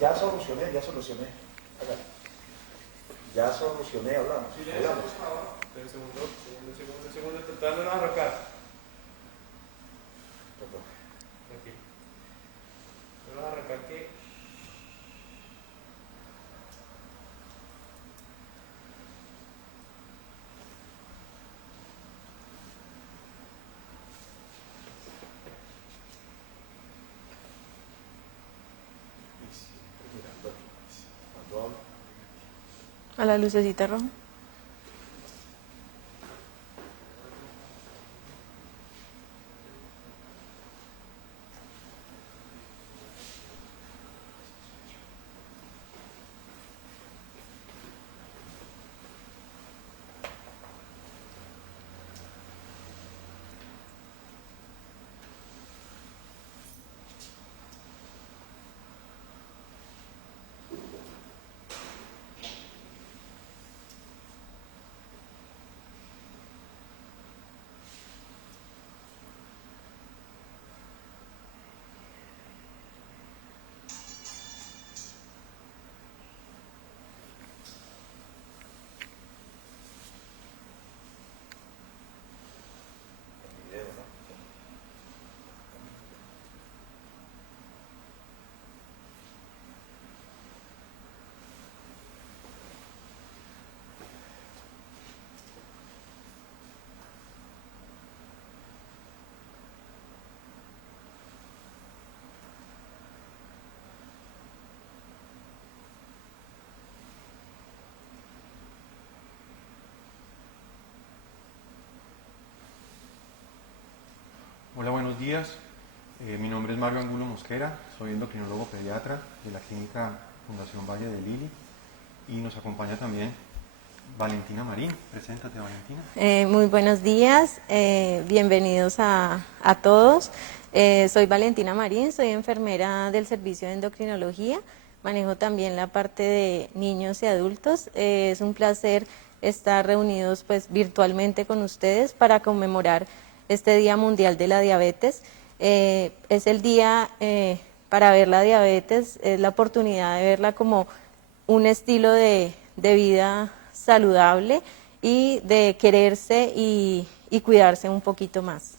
Ya solucioné. Hágale. Ya solucioné, hablamos. Sí, hablamos. Pero segundo, tratando de arrancar. Perdón. Aquí. Vamos a arrancar que... Mirando aquí. Cuando hablo. A la lucecita roja. El video, ¿no? Hola, buenos días. Mi nombre es Mario Angulo Mosquera, soy endocrinólogo pediatra de la clínica Fundación Valle de Lili y nos acompaña también Valentina Marín. Preséntate, Valentina. Muy buenos días, bienvenidos a todos. Soy Valentina Marín, soy enfermera del servicio de endocrinología, manejo también la parte de niños y adultos. Es un placer estar reunidos pues virtualmente con ustedes para conmemorar este Día Mundial de la Diabetes. Es el día para ver la diabetes, es la oportunidad de verla como un estilo de vida saludable y de quererse y cuidarse un poquito más.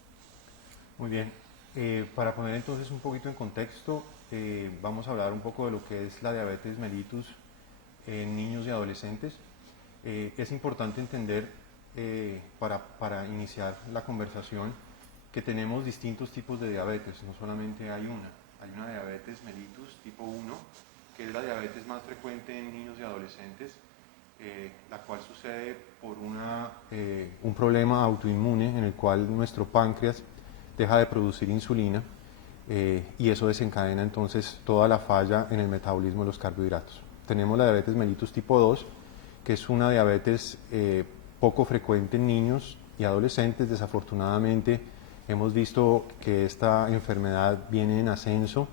Muy bien. Para poner entonces un poquito en contexto, vamos a hablar un poco de lo que es la diabetes mellitus en niños y adolescentes. Es importante entender para iniciar la conversación que tenemos distintos tipos de diabetes, no solamente hay una diabetes mellitus tipo 1, que es la diabetes más frecuente en niños y adolescentes, la cual sucede por un problema autoinmune en el cual nuestro páncreas deja de producir insulina y eso desencadena entonces toda la falla en el metabolismo de los carbohidratos. Tenemos la diabetes mellitus tipo 2, que es una diabetes poco frecuente en niños y adolescentes. Desafortunadamente hemos visto que esta enfermedad viene en ascenso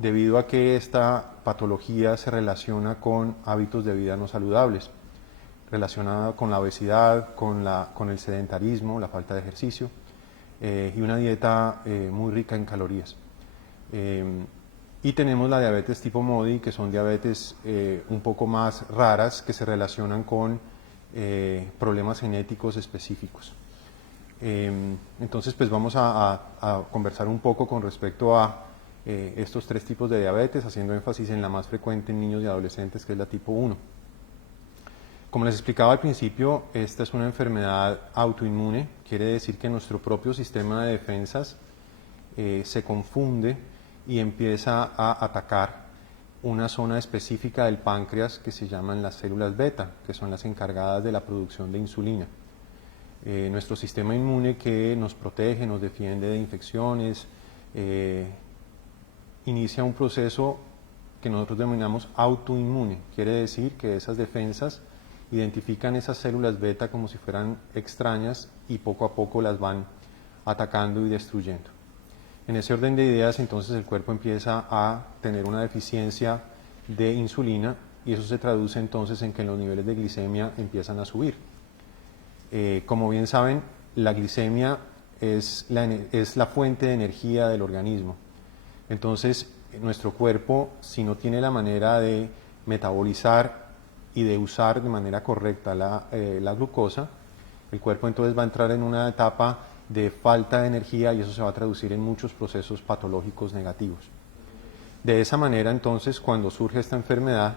debido a que esta patología se relaciona con hábitos de vida no saludables, relacionada con la obesidad, con el sedentarismo, la falta de ejercicio y una dieta muy rica en calorías. Y tenemos la diabetes tipo MODY, que son diabetes un poco más raras que se relacionan con problemas genéticos específicos. Entonces, pues vamos a conversar un poco con respecto a estos tres tipos de diabetes, haciendo énfasis en la más frecuente en niños y adolescentes, que es la tipo 1. Como les explicaba al principio, esta es una enfermedad autoinmune, quiere decir que nuestro propio sistema de defensas se confunde y empieza a atacar una zona específica del páncreas que se llaman las células beta, que son las encargadas de la producción de insulina. Nuestro sistema inmune, que nos protege, nos defiende de infecciones, inicia un proceso que nosotros denominamos autoinmune. Quiere decir que esas defensas identifican esas células beta como si fueran extrañas y poco a poco las van atacando y destruyendo. En ese orden de ideas, entonces el cuerpo empieza a tener una deficiencia de insulina y eso se traduce entonces en que los niveles de glicemia empiezan a subir. Como bien saben, la glicemia es la fuente de energía del organismo. Entonces, nuestro cuerpo, si no tiene la manera de metabolizar y de usar de manera correcta la glucosa, el cuerpo entonces va a entrar en una etapa de falta de energía y eso se va a traducir en muchos procesos patológicos negativos. De esa manera entonces, cuando surge esta enfermedad,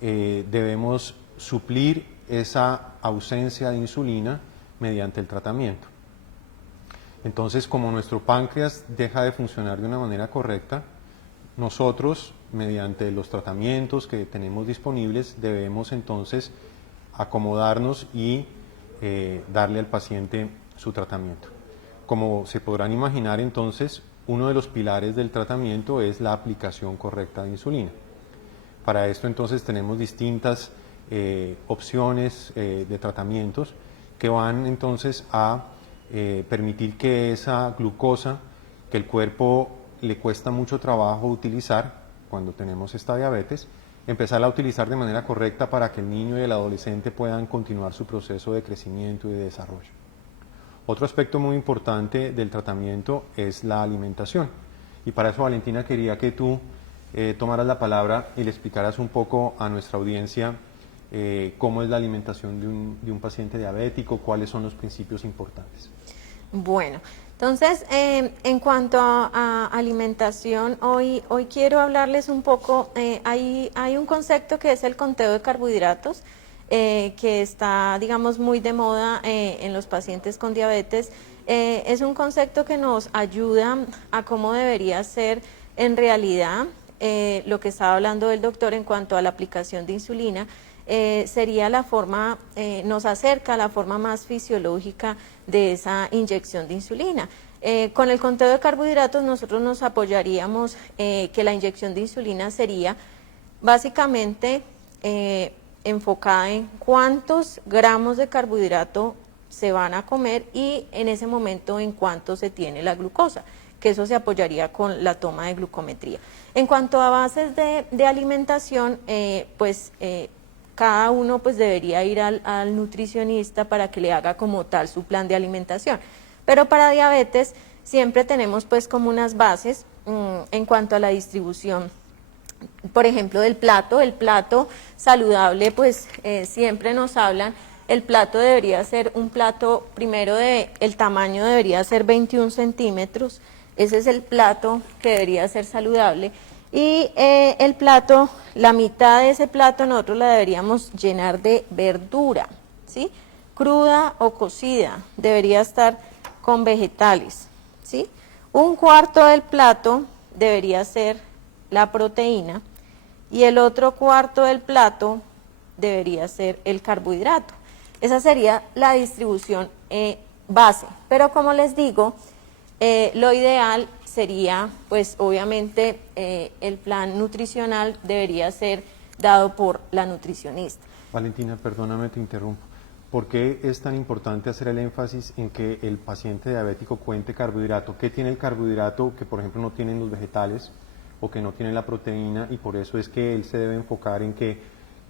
debemos suplir esa ausencia de insulina mediante el tratamiento. Entonces, como nuestro páncreas deja de funcionar de una manera correcta, nosotros, mediante los tratamientos que tenemos disponibles, debemos entonces acomodarnos y darle al paciente su tratamiento. Como se podrán imaginar, entonces, uno de los pilares del tratamiento es la aplicación correcta de insulina. Para esto, entonces, tenemos distintas opciones de tratamientos que van entonces a permitir que esa glucosa que el cuerpo le cuesta mucho trabajo utilizar cuando tenemos esta diabetes, empezarla a utilizar de manera correcta para que el niño y el adolescente puedan continuar su proceso de crecimiento y de desarrollo. Otro aspecto muy importante del tratamiento es la alimentación. Y para eso, Valentina, quería que tú tomaras la palabra y le explicaras un poco a nuestra audiencia cómo es la alimentación de un paciente diabético, cuáles son los principios importantes. Bueno, entonces, en cuanto a alimentación, hoy quiero hablarles un poco, hay un concepto que es el conteo de carbohidratos, que está, digamos, muy de moda en los pacientes con diabetes. Es un concepto que nos ayuda a cómo debería ser en realidad lo que estaba hablando el doctor en cuanto a la aplicación de insulina. Sería la forma, nos acerca a la forma más fisiológica de esa inyección de insulina. Con el conteo de carbohidratos nosotros nos apoyaríamos que la inyección de insulina sería básicamente enfocada en cuántos gramos de carbohidrato se van a comer y en ese momento en cuánto se tiene la glucosa, que eso se apoyaría con la toma de glucometría. En cuanto a bases de alimentación, cada uno pues debería ir al nutricionista para que le haga como tal su plan de alimentación. Pero para diabetes siempre tenemos pues como unas bases en cuanto a la distribución. Por ejemplo, del plato, el plato saludable, pues siempre nos hablan, el plato debería ser un plato, primero el tamaño debería ser 21 centímetros, ese es el plato que debería ser saludable. Y el plato, la mitad de ese plato nosotros la deberíamos llenar de verdura, ¿sí? Cruda o cocida, debería estar con vegetales, ¿sí? Un cuarto del plato debería ser la proteína y el otro cuarto del plato debería ser el carbohidrato. Esa sería la distribución base, pero como les digo, lo ideal sería, pues obviamente el plan nutricional debería ser dado por la nutricionista. Valentina, perdóname, te interrumpo. ¿Por qué es tan importante hacer el énfasis en que el paciente diabético cuente carbohidrato? ¿Qué tiene el carbohidrato que, por ejemplo, no tienen los vegetales o que no tiene la proteína? Y por eso es que él se debe enfocar en que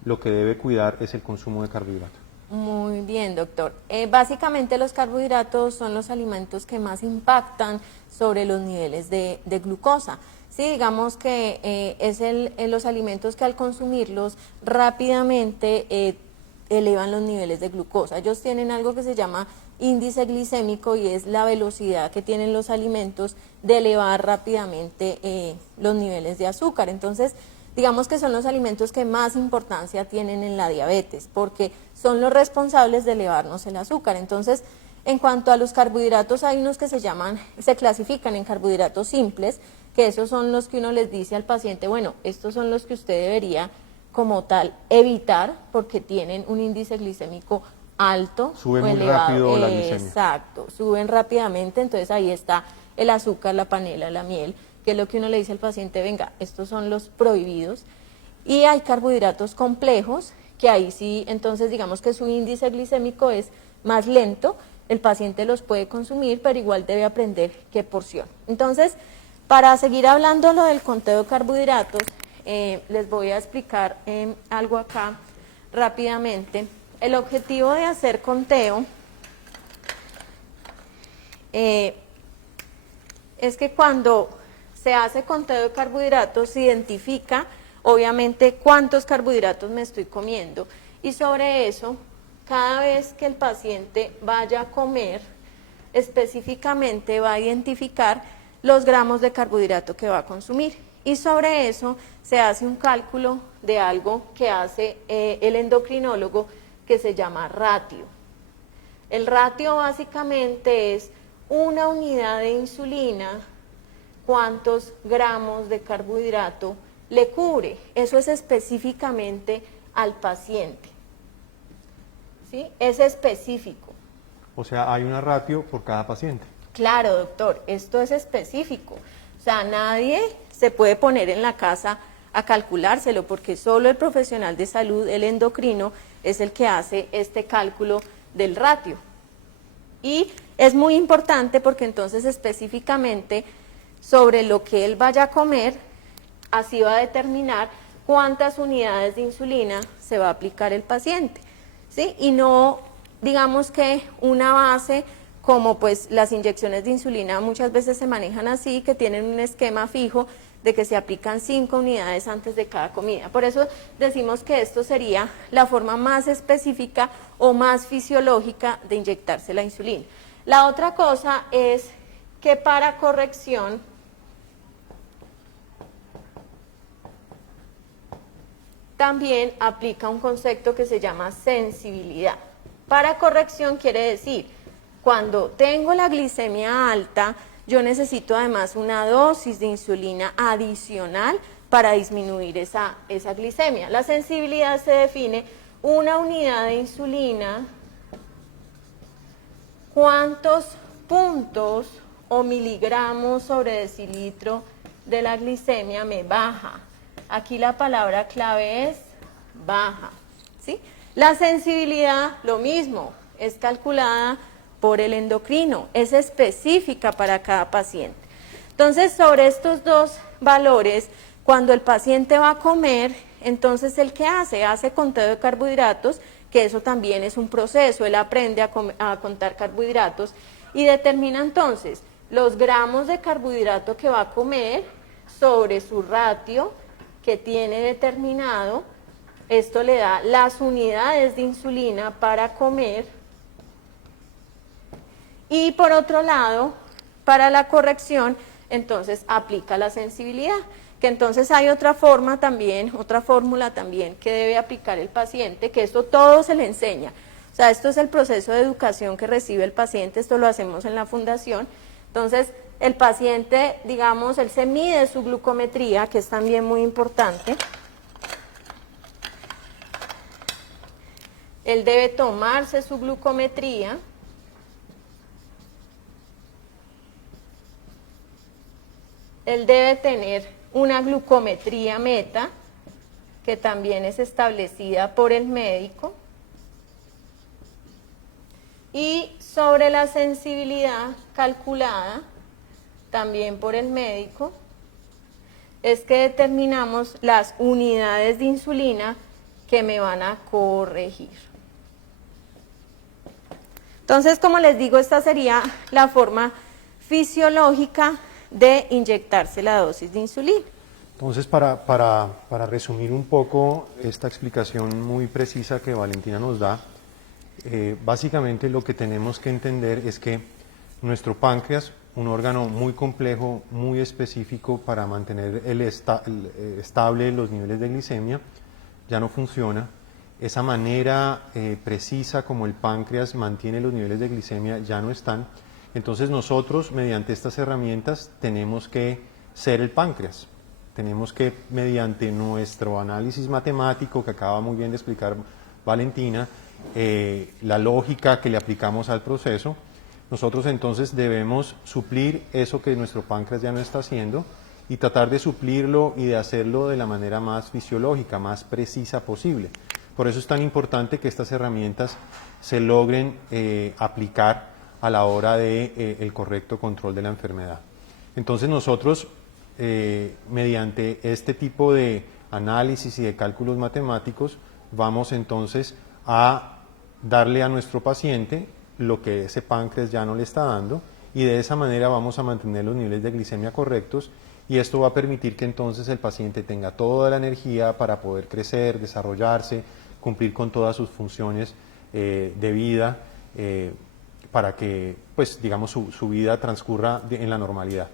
lo que debe cuidar es el consumo de carbohidrato. Muy bien, doctor. Básicamente los carbohidratos son los alimentos que más impactan sobre los niveles de glucosa. Sí, digamos que es los alimentos que al consumirlos rápidamente elevan los niveles de glucosa. Ellos tienen algo que se llama índice glicémico y es la velocidad que tienen los alimentos de elevar rápidamente los niveles de azúcar. Entonces, digamos que son los alimentos que más importancia tienen en la diabetes, porque son los responsables de elevarnos el azúcar. Entonces, en cuanto a los carbohidratos, hay unos que se clasifican en carbohidratos simples, que esos son los que uno les dice al paciente, bueno, estos son los que usted debería como tal evitar, porque tienen un índice glicémico alto. Sube muy rápido la glicemia. Exacto, suben rápidamente, entonces ahí está el azúcar, la panela, la miel, que es lo que uno le dice al paciente, venga, estos son los prohibidos. Y hay carbohidratos complejos, que ahí sí, entonces digamos que su índice glicémico es más lento, el paciente los puede consumir, pero igual debe aprender qué porción. Entonces, para seguir hablando lo del conteo de carbohidratos, les voy a explicar algo acá rápidamente. El objetivo de hacer conteo es que cuando se hace conteo de carbohidratos, se identifica obviamente cuántos carbohidratos me estoy comiendo y sobre eso, cada vez que el paciente vaya a comer, específicamente va a identificar los gramos de carbohidrato que va a consumir y sobre eso se hace un cálculo de algo que hace el endocrinólogo que se llama ratio. El ratio básicamente es una unidad de insulina, cuántos gramos de carbohidrato le cubre. Eso es específicamente al paciente. ¿Sí? Es específico. O sea, hay una ratio por cada paciente. Claro, doctor, esto es específico. O sea, nadie se puede poner en la casa a calculárselo porque solo el profesional de salud, el endocrino, es el que hace este cálculo del ratio. Y es muy importante porque entonces específicamente sobre lo que él vaya a comer, así va a determinar cuántas unidades de insulina se va a aplicar el paciente, ¿sí? Y no, digamos que una base como pues las inyecciones de insulina muchas veces se manejan así, que tienen un esquema fijo de que se aplican 5 unidades antes de cada comida. Por eso decimos que esto sería la forma más específica o más fisiológica de inyectarse la insulina. La otra cosa es que para corrección también aplica un concepto que se llama sensibilidad. Para corrección quiere decir, cuando tengo la glicemia alta, yo necesito además una dosis de insulina adicional para disminuir esa glicemia. La sensibilidad se define una unidad de insulina, cuántos puntos o miligramos sobre decilitro de la glicemia me baja. Aquí la palabra clave es baja, ¿sí? La sensibilidad, lo mismo, es calculada por el endocrino, es específica para cada paciente. Entonces, sobre estos dos valores, cuando el paciente va a comer, entonces ¿el qué hace? Hace conteo de carbohidratos, que eso también es un proceso, él aprende a contar carbohidratos y determina entonces los gramos de carbohidrato que va a comer sobre su ratio que tiene determinado. Esto le da las unidades de insulina para comer. Y por otro lado, para la corrección, entonces aplica la sensibilidad, que entonces hay otra forma también, otra fórmula también que debe aplicar el paciente, que esto todo se le enseña. O sea, esto es el proceso de educación que recibe el paciente, esto lo hacemos en la fundación. Entonces, el paciente, digamos, él se mide su glucometría, que es también muy importante. Él debe tomarse su glucometría. Él debe tener una glucometría meta, que también es establecida por el médico. Y sobre la sensibilidad calculada, también por el médico, es que determinamos las unidades de insulina que me van a corregir. Entonces, como les digo, esta sería la forma fisiológica de inyectarse la dosis de insulina. Entonces, para resumir un poco esta explicación muy precisa que Valentina nos da, básicamente lo que tenemos que entender es que nuestro páncreas, un órgano muy complejo, muy específico para mantener estable los niveles de glicemia, ya no funciona. Esa manera precisa como el páncreas mantiene los niveles de glicemia ya no están. Entonces nosotros, mediante estas herramientas, tenemos que ser el páncreas. Tenemos que, mediante nuestro análisis matemático, que acaba muy bien de explicar Valentina, la lógica que le aplicamos al proceso, nosotros entonces debemos suplir eso que nuestro páncreas ya no está haciendo y tratar de suplirlo y de hacerlo de la manera más fisiológica, más precisa posible. Por eso es tan importante que estas herramientas se logren aplicar a la hora de el correcto control de la enfermedad. Entonces nosotros, mediante este tipo de análisis y de cálculos matemáticos, vamos entonces a darle a nuestro paciente lo que ese páncreas ya no le está dando y de esa manera vamos a mantener los niveles de glicemia correctos y esto va a permitir que entonces el paciente tenga toda la energía para poder crecer, desarrollarse, cumplir con todas sus funciones de vida, para que, pues, digamos, su vida transcurra en la normalidad.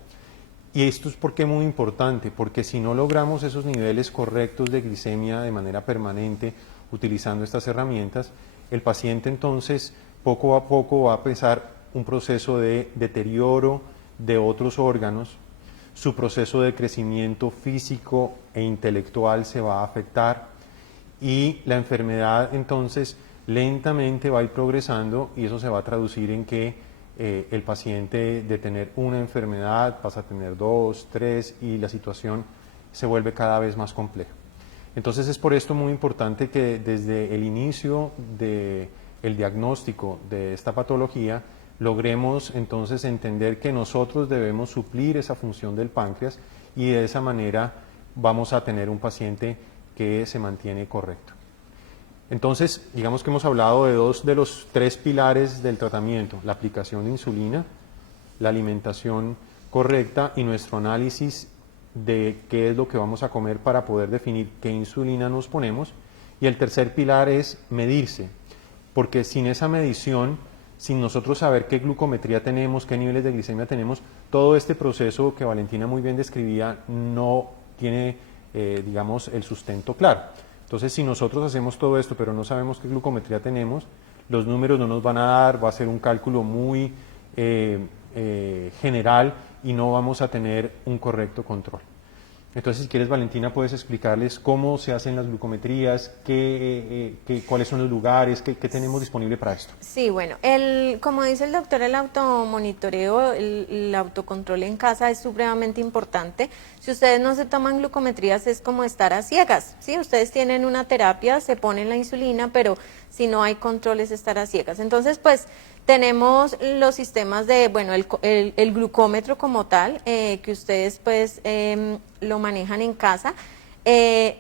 Y esto es porque es muy importante, porque si no logramos esos niveles correctos de glicemia de manera permanente utilizando estas herramientas, el paciente entonces poco a poco va a empezar un proceso de deterioro de otros órganos, su proceso de crecimiento físico e intelectual se va a afectar y la enfermedad entonces lentamente va a ir progresando y eso se va a traducir en que el paciente de tener una enfermedad pasa a tener 2, 3 y la situación se vuelve cada vez más compleja. Entonces es por esto muy importante que desde el inicio del diagnóstico de esta patología logremos entonces entender que nosotros debemos suplir esa función del páncreas y de esa manera vamos a tener un paciente que se mantiene correcto. Entonces, digamos que hemos hablado de 2 de los 3 pilares del tratamiento, la aplicación de insulina, la alimentación correcta y nuestro análisis de qué es lo que vamos a comer para poder definir qué insulina nos ponemos. Y el tercer pilar es medirse, porque sin esa medición, sin nosotros saber qué glucometría tenemos, qué niveles de glicemia tenemos, todo este proceso que Valentina muy bien describía no tiene, digamos, el sustento claro. Entonces, si nosotros hacemos todo esto, pero no sabemos qué glucometría tenemos, los números no nos van a dar, va a ser un cálculo muy general y no vamos a tener un correcto control. Entonces, si quieres, Valentina, puedes explicarles cómo se hacen las glucometrías, cuáles son los lugares, qué tenemos disponible para esto. Sí, bueno, como dice el doctor, el automonitoreo, el autocontrol en casa es supremamente importante. Si ustedes no se toman glucometrías es como estar a ciegas, ¿sí? Ustedes tienen una terapia, se ponen la insulina, pero si no hay control es estar a ciegas. Entonces, pues, tenemos los sistemas de, bueno, el glucómetro como tal, que ustedes pues lo manejan en casa.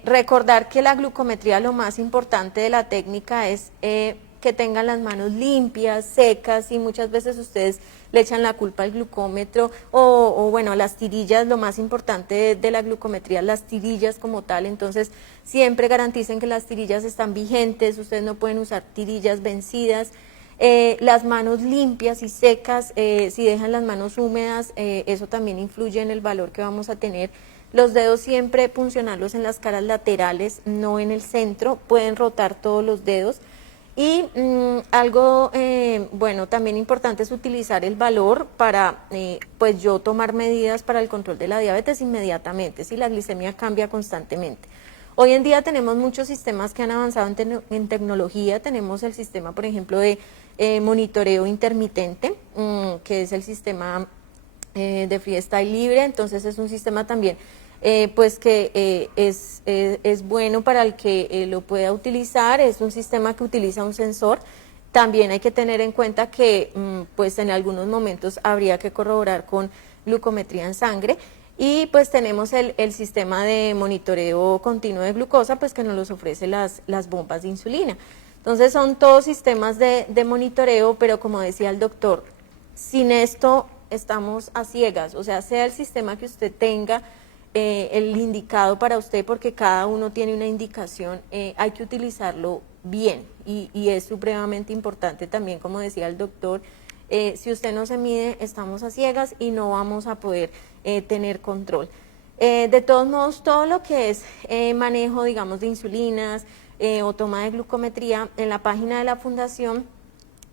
Recordar que la glucometría, lo más importante de la técnica es que tengan las manos limpias, secas, y muchas veces ustedes le echan la culpa al glucómetro o bueno, las tirillas, lo más importante de la glucometría, las tirillas como tal. Entonces siempre garanticen que las tirillas están vigentes, ustedes no pueden usar tirillas vencidas. Las manos limpias y secas, si dejan las manos húmedas, eso también influye en el valor que vamos a tener. Los dedos siempre puncionarlos en las caras laterales, no en el centro, pueden rotar todos los dedos. Y algo, bueno, también importante es utilizar el valor para, pues yo tomar medidas para el control de la diabetes inmediatamente, si la glicemia cambia constantemente. Hoy en día tenemos muchos sistemas que han avanzado en tecnología. Tenemos el sistema, por ejemplo, de monitoreo intermitente, que es el sistema de freestyle libre. Entonces es un sistema también pues que es bueno para el que lo pueda utilizar. Es un sistema que utiliza un sensor. También hay que tener en cuenta que pues en algunos momentos habría que corroborar con glucometría en sangre. Y pues tenemos el sistema de monitoreo continuo de glucosa, pues que nos los ofrece las bombas de insulina. Entonces son todos sistemas de monitoreo, pero como decía el doctor, sin esto estamos a ciegas. O sea el sistema que usted tenga, el indicado para usted, porque cada uno tiene una indicación, hay que utilizarlo bien y es supremamente importante también, como decía el doctor. Si usted no se mide, estamos a ciegas y no vamos a poder tener control. De todos modos, todo lo que es manejo, digamos, de insulinas o toma de glucometría, en la página de la fundación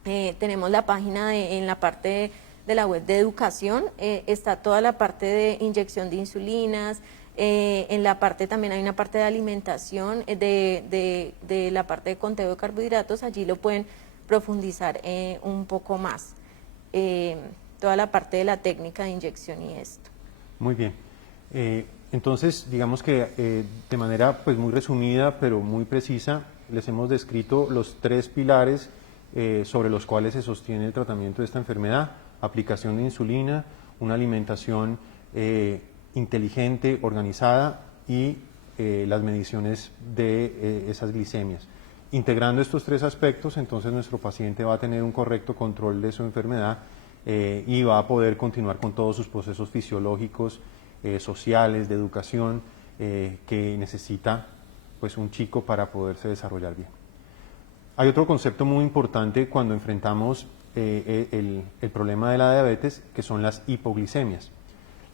tenemos la página en la parte de la web de educación, está toda la parte de inyección de insulinas, en la parte también hay una parte de alimentación, de la parte de conteo de carbohidratos, allí lo pueden profundizar un poco más. Toda la parte de la técnica de inyección y esto. Muy bien. Entonces, digamos que de manera pues muy resumida, pero muy precisa, les hemos descrito los 3 pilares sobre los cuales se sostiene el tratamiento de esta enfermedad: aplicación de insulina, una alimentación inteligente, organizada y las mediciones de esas glicemias. Integrando estos 3 aspectos, entonces nuestro paciente va a tener un correcto control de su enfermedad y va a poder continuar con todos sus procesos fisiológicos sociales, de educación, que necesita pues, un chico para poderse desarrollar bien. Hay otro concepto muy importante cuando enfrentamos el problema de la diabetes, que son las hipoglicemias.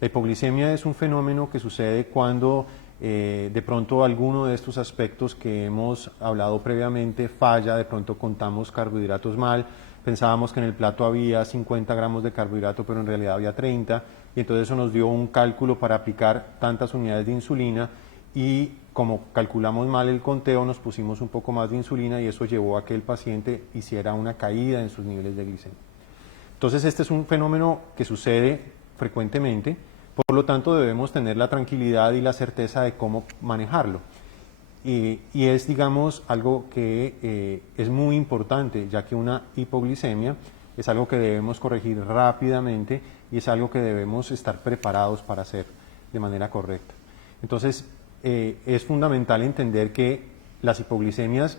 La hipoglicemia es un fenómeno que sucede cuando de pronto alguno de estos aspectos que hemos hablado previamente falla, de pronto contamos carbohidratos mal, pensábamos que en el plato había 50 gramos de carbohidrato, pero en realidad había 30, y entonces eso nos dio un cálculo para aplicar tantas unidades de insulina, y como calculamos mal el conteo, nos pusimos un poco más de insulina y eso llevó a que el paciente hiciera una caída en sus niveles de glicemia. Entonces este es un fenómeno que sucede frecuentemente, por lo tanto debemos tener la tranquilidad y la certeza de cómo manejarlo. Y es, digamos, algo que es muy importante, ya que una hipoglicemia es algo que debemos corregir rápidamente y es algo que debemos estar preparados para hacer de manera correcta. Entonces, es fundamental entender que las hipoglicemias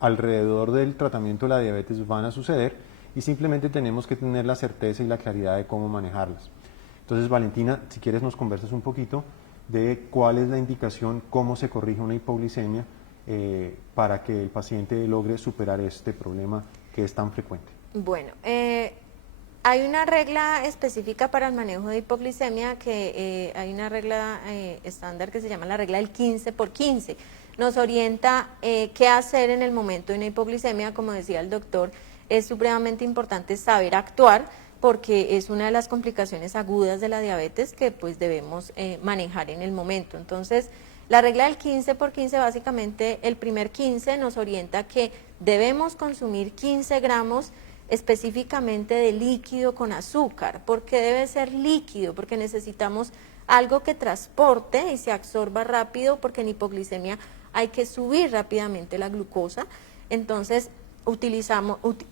alrededor del tratamiento de la diabetes van a suceder y simplemente tenemos que tener la certeza y la claridad de cómo manejarlas. Entonces, Valentina, si quieres nos conversas un poquito de cuál es la indicación, cómo se corrige una hipoglicemia para que el paciente logre superar este problema que es tan frecuente. Bueno, hay una regla específica para el manejo de hipoglicemia, que hay una regla estándar que se llama la regla del 15 por 15. Nos orienta qué hacer en el momento de una hipoglicemia. Como decía el doctor, es supremamente importante saber actuar porque es una de las complicaciones agudas de la diabetes que pues debemos manejar en el momento. Entonces, la regla del 15 por 15, básicamente el primer 15 nos orienta que debemos consumir 15 gramos específicamente de líquido con azúcar. ¿Por qué debe ser líquido? Porque necesitamos algo que transporte y se absorba rápido, porque en hipoglicemia hay que subir rápidamente la glucosa. Entonces,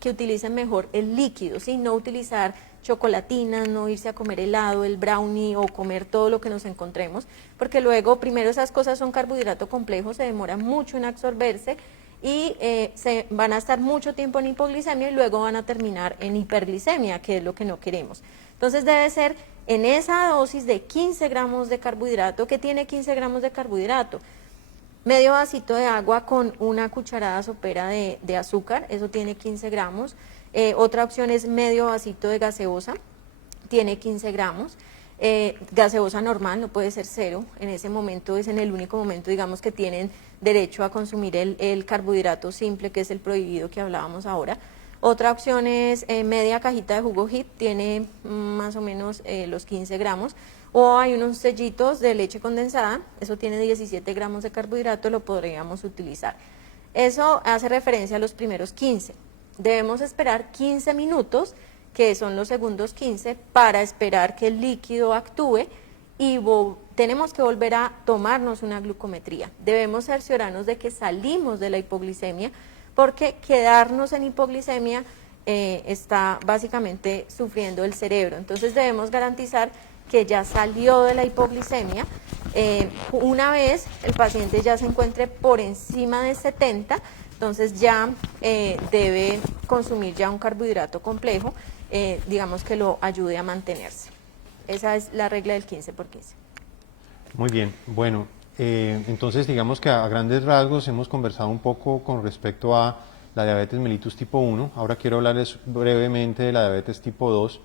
que utilicen mejor el líquido, ¿sí? No utilizar chocolatinas, no irse a comer helado, el brownie o comer todo lo que nos encontremos, porque luego, primero, esas cosas son carbohidrato complejo, se demoran mucho en absorberse y se van a estar mucho tiempo en hipoglicemia y luego van a terminar en hiperglicemia, que es lo que no queremos. Entonces debe ser en esa dosis de 15 gramos de carbohidrato. ¿Qué tiene 15 gramos de carbohidrato? Medio vasito de agua con una cucharada sopera de azúcar, eso tiene 15 gramos. Otra opción es medio vasito de gaseosa, tiene 15 gramos. Gaseosa normal, no puede ser cero, en ese momento es en el único momento, digamos, que tienen derecho a consumir el carbohidrato simple, que es el prohibido que hablábamos ahora. Otra opción es media cajita de jugo HIP, tiene más o menos los 15 gramos. O hay unos sellitos de leche condensada, eso tiene 17 gramos de carbohidrato, lo podríamos utilizar. Eso hace referencia a los primeros 15. Debemos esperar 15 minutos, que son los segundos 15, para esperar que el líquido actúe y tenemos que volver a tomarnos una glucometría. Debemos cerciorarnos de que salimos de la hipoglicemia, porque quedarnos en hipoglicemia está básicamente sufriendo el cerebro. Entonces debemos garantizar que ya salió de la hipoglicemia. Una vez el paciente ya se encuentre por encima de 70, entonces ya debe consumir ya un carbohidrato complejo, digamos que lo ayude a mantenerse. Esa es la regla del 15 por 15. Muy bien, bueno, entonces digamos que a grandes rasgos hemos conversado un poco con respecto a la diabetes mellitus tipo 1. Ahora quiero hablarles brevemente de la diabetes tipo 2.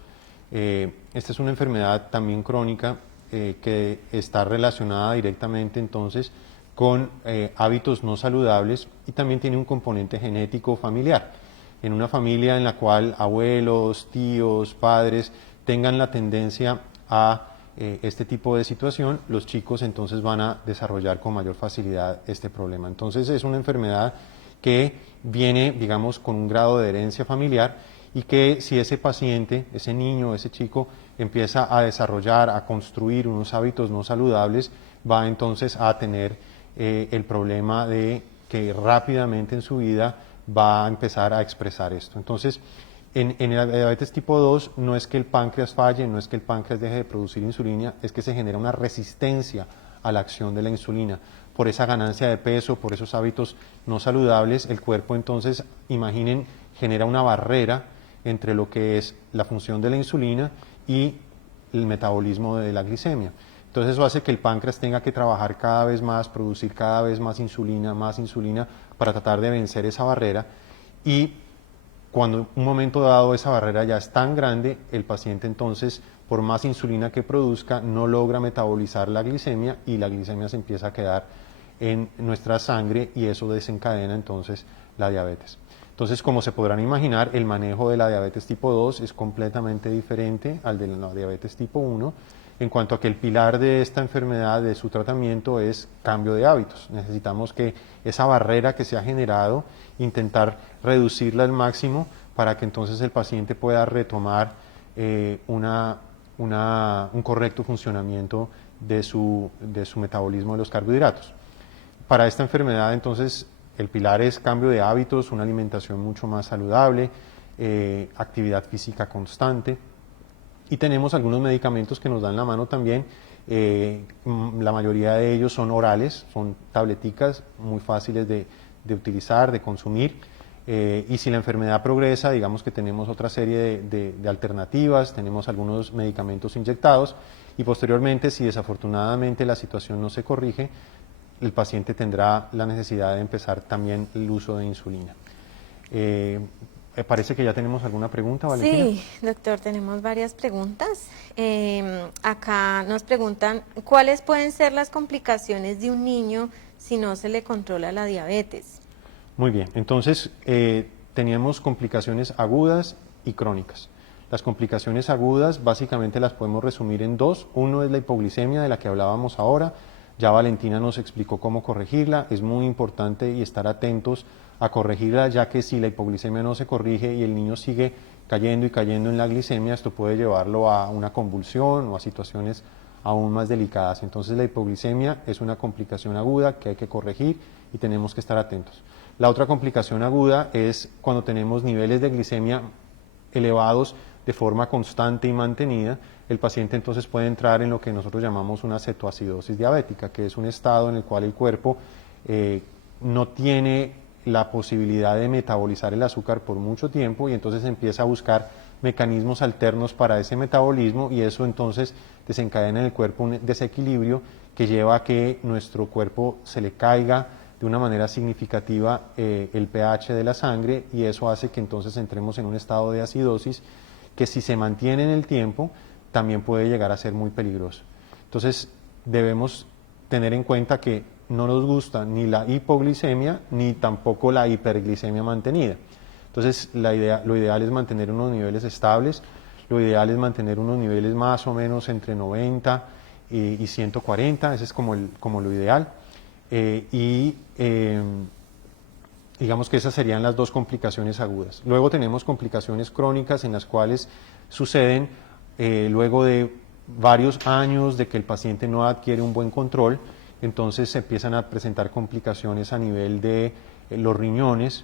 Esta es una enfermedad también crónica que está relacionada directamente entonces con hábitos no saludables y también tiene un componente genético familiar. En una familia en la cual abuelos, tíos, padres tengan la tendencia a este tipo de situación, los chicos entonces van a desarrollar con mayor facilidad este problema. Entonces es una enfermedad que viene, digamos, con un grado de herencia familiar y que si ese paciente, ese niño, ese chico empieza a desarrollar, a construir unos hábitos no saludables, va entonces a tener el problema de que rápidamente en su vida va a empezar a expresar esto. Entonces, en la diabetes tipo 2 no es que el páncreas falle, no es que el páncreas deje de producir insulina, es que se genera una resistencia a la acción de la insulina. Por esa ganancia de peso, por esos hábitos no saludables, el cuerpo entonces, imaginen, genera una barrera entre lo que es la función de la insulina y el metabolismo de la glicemia. Entonces eso hace que el páncreas tenga que trabajar cada vez más, producir cada vez más insulina para tratar de vencer esa barrera, y cuando en un momento dado esa barrera ya es tan grande, el paciente entonces, por más insulina que produzca, no logra metabolizar la glicemia y la glicemia se empieza a quedar en nuestra sangre y eso desencadena entonces la diabetes. Entonces, como se podrán imaginar, el manejo de la diabetes tipo 2 es completamente diferente al de la diabetes tipo 1, en cuanto a que el pilar de esta enfermedad, de su tratamiento, es cambio de hábitos. Necesitamos que esa barrera que se ha generado, intentar reducirla al máximo para que entonces el paciente pueda retomar un correcto funcionamiento de su metabolismo de los carbohidratos. Para esta enfermedad, entonces, el pilar es cambio de hábitos, una alimentación mucho más saludable, actividad física constante, y tenemos algunos medicamentos que nos dan la mano también. La mayoría de ellos son orales, son tableticas muy fáciles de utilizar, de consumir, y si la enfermedad progresa, digamos que tenemos otra serie de alternativas, tenemos algunos medicamentos inyectados, y posteriormente, si desafortunadamente la situación no se corrige, el paciente tendrá la necesidad de empezar también el uso de insulina. Parece que ya tenemos alguna pregunta, Valentina. Sí, doctor, tenemos varias preguntas. Acá nos preguntan, ¿cuáles pueden ser las complicaciones de un niño si no se le controla la diabetes? Muy bien, entonces teníamos complicaciones agudas y crónicas. Las complicaciones agudas básicamente las podemos resumir en dos. Uno es la hipoglicemia, de la que hablábamos ahora. Ya Valentina nos explicó cómo corregirla. Es muy importante y estar atentos a corregirla, ya que si la hipoglicemia no se corrige y el niño sigue cayendo y cayendo en la glicemia, esto puede llevarlo a una convulsión o a situaciones aún más delicadas. Entonces la hipoglicemia es una complicación aguda que hay que corregir y tenemos que estar atentos. La otra complicación aguda es cuando tenemos niveles de glicemia elevados de forma constante y mantenida. El paciente entonces puede entrar en lo que nosotros llamamos una cetoacidosis diabética, que es un estado en el cual el cuerpo no tiene la posibilidad de metabolizar el azúcar por mucho tiempo y entonces empieza a buscar mecanismos alternos para ese metabolismo, y eso entonces desencadena en el cuerpo un desequilibrio que lleva a que nuestro cuerpo se le caiga de una manera significativa el pH de la sangre, y eso hace que entonces entremos en un estado de acidosis que, si se mantiene en el tiempo, también puede llegar a ser muy peligroso. Entonces debemos tener en cuenta que no nos gusta ni la hipoglicemia ni tampoco la hiperglicemia mantenida. Entonces lo ideal es mantener unos niveles estables, lo ideal es mantener unos niveles más o menos entre 90 y 140, ese es como lo ideal. Digamos que esas serían las dos complicaciones agudas. Luego tenemos complicaciones crónicas en las cuales suceden luego de varios años de que el paciente no adquiere un buen control. Entonces se empiezan a presentar complicaciones a nivel de los riñones.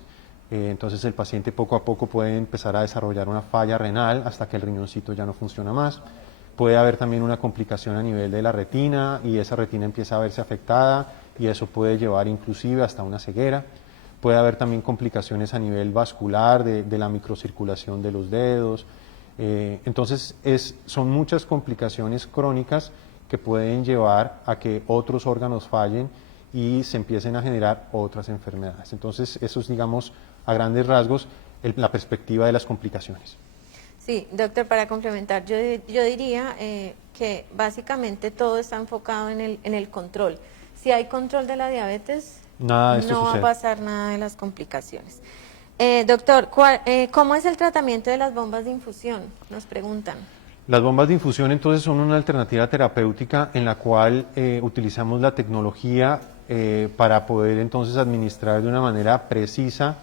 Entonces el paciente poco a poco puede empezar a desarrollar una falla renal hasta que el riñoncito ya no funciona más. Puede haber también una complicación a nivel de la retina, y esa retina empieza a verse afectada y eso puede llevar inclusive hasta una ceguera. Puede haber también complicaciones a nivel vascular de la microcirculación de los dedos. Entonces son muchas complicaciones crónicas que pueden llevar a que otros órganos fallen y se empiecen a generar otras enfermedades. Entonces eso es, digamos, a grandes rasgos, la perspectiva de las complicaciones. Sí, doctor, para complementar, yo diría que básicamente todo está enfocado en el control. Si hay control de la diabetes, nada de esto no va sucede. a pasar nada de las complicaciones. Doctor, ¿cómo es el tratamiento de las bombas de infusión? Nos preguntan. Las bombas de infusión entonces son una alternativa terapéutica en la cual utilizamos la tecnología para poder entonces administrar de una manera precisa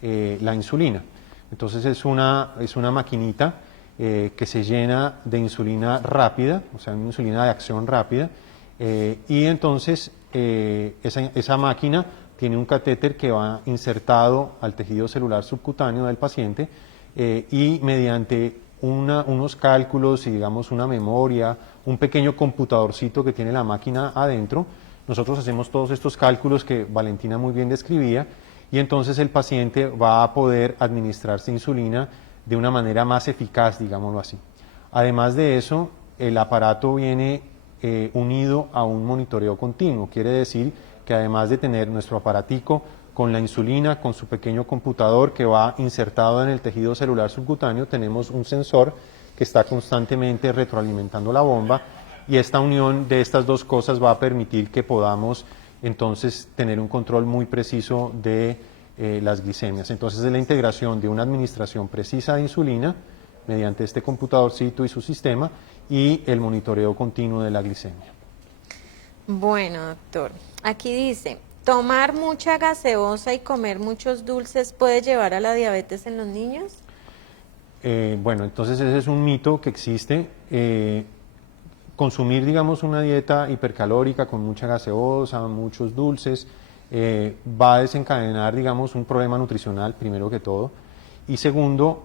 la insulina. Entonces es una maquinita que se llena de insulina rápida, o sea, una insulina de acción rápida, y entonces esa máquina tiene un catéter que va insertado al tejido celular subcutáneo del paciente, y mediante unos cálculos y, digamos, una memoria, un pequeño computadorcito que tiene la máquina adentro, nosotros hacemos todos estos cálculos que Valentina muy bien describía, y entonces el paciente va a poder administrarse insulina de una manera más eficaz, digámoslo así. Además de eso, el aparato viene unido a un monitoreo continuo. Quiere decir que además de tener nuestro aparatico con la insulina, con su pequeño computador que va insertado en el tejido celular subcutáneo, tenemos un sensor que está constantemente retroalimentando la bomba, y esta unión de estas dos cosas va a permitir que podamos entonces tener un control muy preciso de las glicemias. Entonces es la integración de una administración precisa de insulina mediante este computadorcito y su sistema, y el monitoreo continuo de la glicemia. Bueno, doctor, aquí dice, ¿tomar mucha gaseosa y comer muchos dulces puede llevar a la diabetes en los niños? Bueno, entonces ese es un mito que existe. Consumir, digamos, una dieta hipercalórica con mucha gaseosa, muchos dulces, va a desencadenar, digamos, un problema nutricional, primero que todo. Y segundo,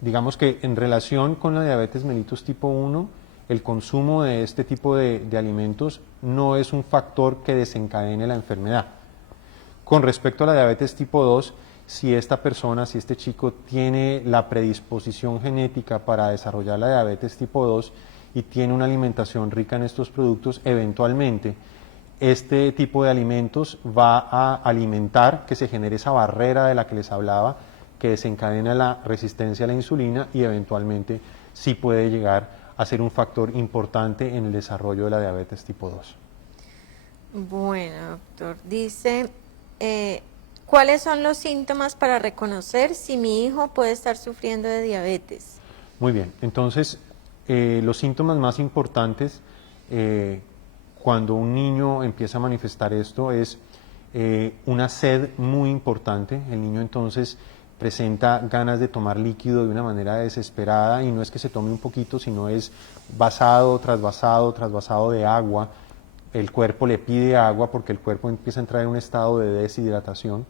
digamos que en relación con la diabetes mellitus tipo 1, el consumo de este tipo de alimentos no es un factor que desencadene la enfermedad. Con respecto a la diabetes tipo 2, si esta persona, si este chico tiene la predisposición genética para desarrollar la diabetes tipo 2 y tiene una alimentación rica en estos productos, eventualmente este tipo de alimentos va a alimentar que se genere esa barrera de la que les hablaba, que desencadena la resistencia a la insulina, y eventualmente sí puede llegar a ser un factor importante en el desarrollo de la diabetes tipo 2. Bueno, doctor, dice, ¿cuáles son los síntomas para reconocer si mi hijo puede estar sufriendo de diabetes? Muy bien, entonces los síntomas más importantes cuando un niño empieza a manifestar esto es una sed muy importante. El niño entonces presenta ganas de tomar líquido de una manera desesperada, y no es que se tome un poquito, sino es vasado tras vasado tras vasado de agua. El cuerpo le pide agua porque el cuerpo empieza a entrar en un estado de deshidratación.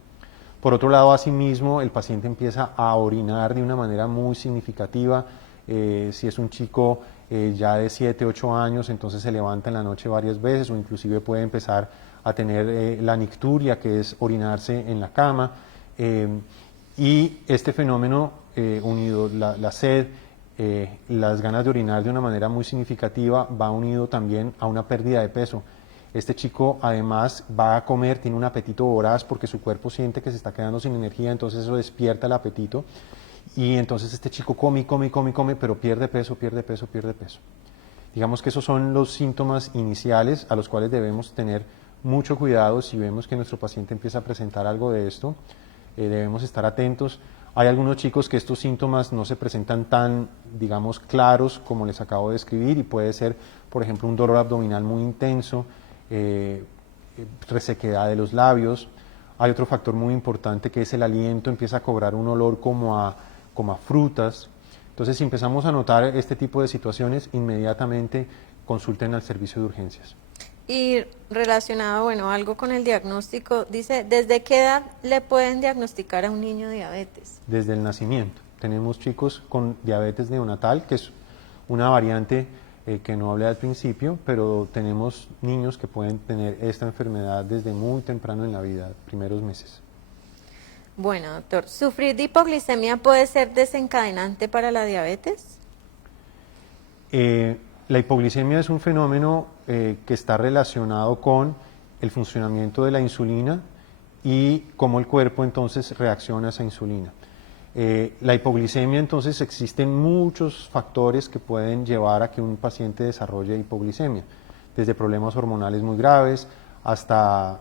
Por otro lado, asimismo, el paciente empieza a orinar de una manera muy significativa. Si es un chico ya de 7, 8 años, entonces se levanta en la noche varias veces, o inclusive puede empezar a tener la nicturia, que es orinarse en la cama. Y este fenómeno unido, la sed, las ganas de orinar de una manera muy significativa, va unido también a una pérdida de peso. Este chico además va a comer, tiene un apetito voraz porque su cuerpo siente que se está quedando sin energía, entonces eso despierta el apetito, y entonces este chico come, pero pierde peso. Digamos que esos son los síntomas iniciales a los cuales debemos tener mucho cuidado. Si vemos que nuestro paciente empieza a presentar algo de esto, debemos estar atentos. Hay algunos chicos que estos síntomas no se presentan tan, digamos, claros como les acabo de describir, y puede ser, por ejemplo, un dolor abdominal muy intenso, resequedad de los labios. Hay otro factor muy importante que es el aliento, empieza a cobrar un olor como a frutas. Entonces, si empezamos a notar este tipo de situaciones, inmediatamente consulten al servicio de urgencias. Y relacionado, bueno, algo con el diagnóstico, dice, ¿desde qué edad le pueden diagnosticar a un niño diabetes? Desde el nacimiento. Tenemos chicos con diabetes neonatal, que es una variante que no hablé al principio, pero tenemos niños que pueden tener esta enfermedad desde muy temprano en la vida, primeros meses. Bueno, doctor, ¿sufrir de hipoglicemia puede ser desencadenante para la diabetes? La hipoglicemia es un fenómeno que está relacionado con el funcionamiento de la insulina y cómo el cuerpo entonces reacciona a esa insulina. La hipoglicemia, entonces, existen muchos factores que pueden llevar a que un paciente desarrolle hipoglicemia, desde problemas hormonales muy graves hasta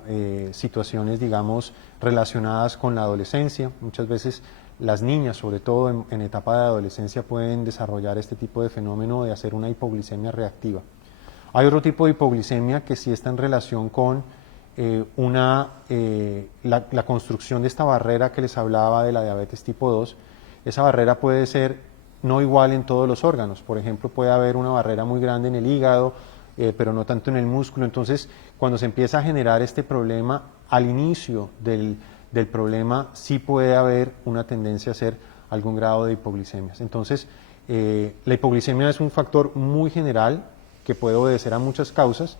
situaciones, digamos, relacionadas con la adolescencia. Muchas veces las niñas, sobre todo en etapa de adolescencia, pueden desarrollar este tipo de fenómeno de hacer una hipoglicemia reactiva. Hay otro tipo de hipoglicemia que sí está en relación con la construcción de esta barrera que les hablaba de la diabetes tipo 2. Esa barrera puede ser no igual en todos los órganos. Por ejemplo, puede haber una barrera muy grande en el hígado, pero no tanto en el músculo. Entonces, cuando se empieza a generar este problema, al inicio del problema sí puede haber una tendencia a hacer algún grado de hipoglicemias. Entonces, la hipoglicemia es un factor muy general que puede obedecer a muchas causas.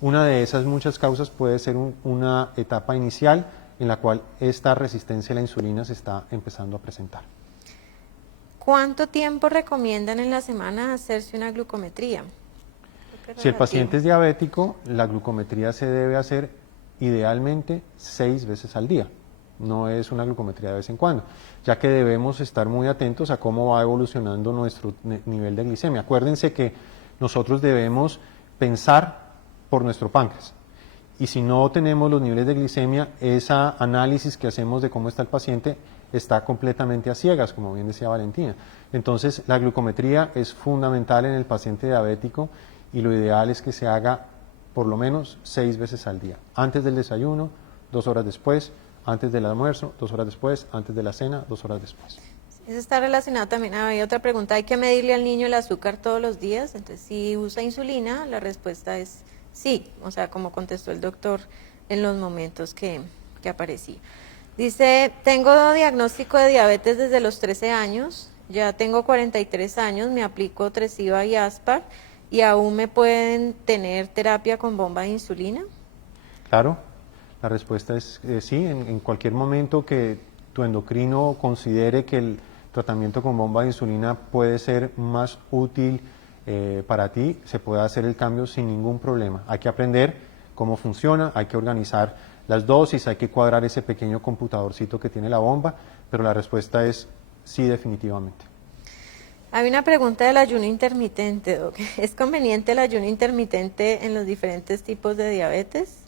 Una de esas muchas causas puede ser una etapa inicial en la cual esta resistencia a la insulina se está empezando a presentar. ¿Cuánto tiempo recomiendan en la semana hacerse una glucometría? siempre Si el paciente es relativo. diabético, la glucometría se debe hacer idealmente 6 veces al día. No es una glucometría de vez en cuando, ya que debemos estar muy atentos a cómo va evolucionando nuestro nivel de glicemia. Acuérdense que nosotros debemos pensar por nuestro páncreas. Y si no tenemos los niveles de glicemia, ese análisis que hacemos de cómo está el paciente está completamente a ciegas, como bien decía Valentina. Entonces, la glucometría es fundamental en el paciente diabético y lo ideal es que se haga por lo menos 6 veces al día. Antes del desayuno, 2 horas después, antes del almuerzo, 2 horas después, antes de la cena, 2 horas después. Eso está relacionado también. Había otra pregunta, ¿hay que medirle al niño el azúcar todos los días? Entonces, si usa insulina, la respuesta es sí, o sea, como contestó el doctor en los momentos que aparecía. Dice, tengo diagnóstico de diabetes desde los 13 años, ya tengo 43 años, me aplico Tresiba y Aspar y aún me pueden tener terapia con bomba de insulina. Claro, la respuesta es sí, en cualquier momento que tu endocrino considere que el tratamiento con bomba de insulina puede ser más útil para ti, se puede hacer el cambio sin ningún problema. Hay que aprender cómo funciona, hay que organizar las dosis, hay que cuadrar ese pequeño computadorcito que tiene la bomba, pero la respuesta es sí, definitivamente. Hay una pregunta del ayuno intermitente, Doc. ¿Es conveniente el ayuno intermitente en los diferentes tipos de diabetes?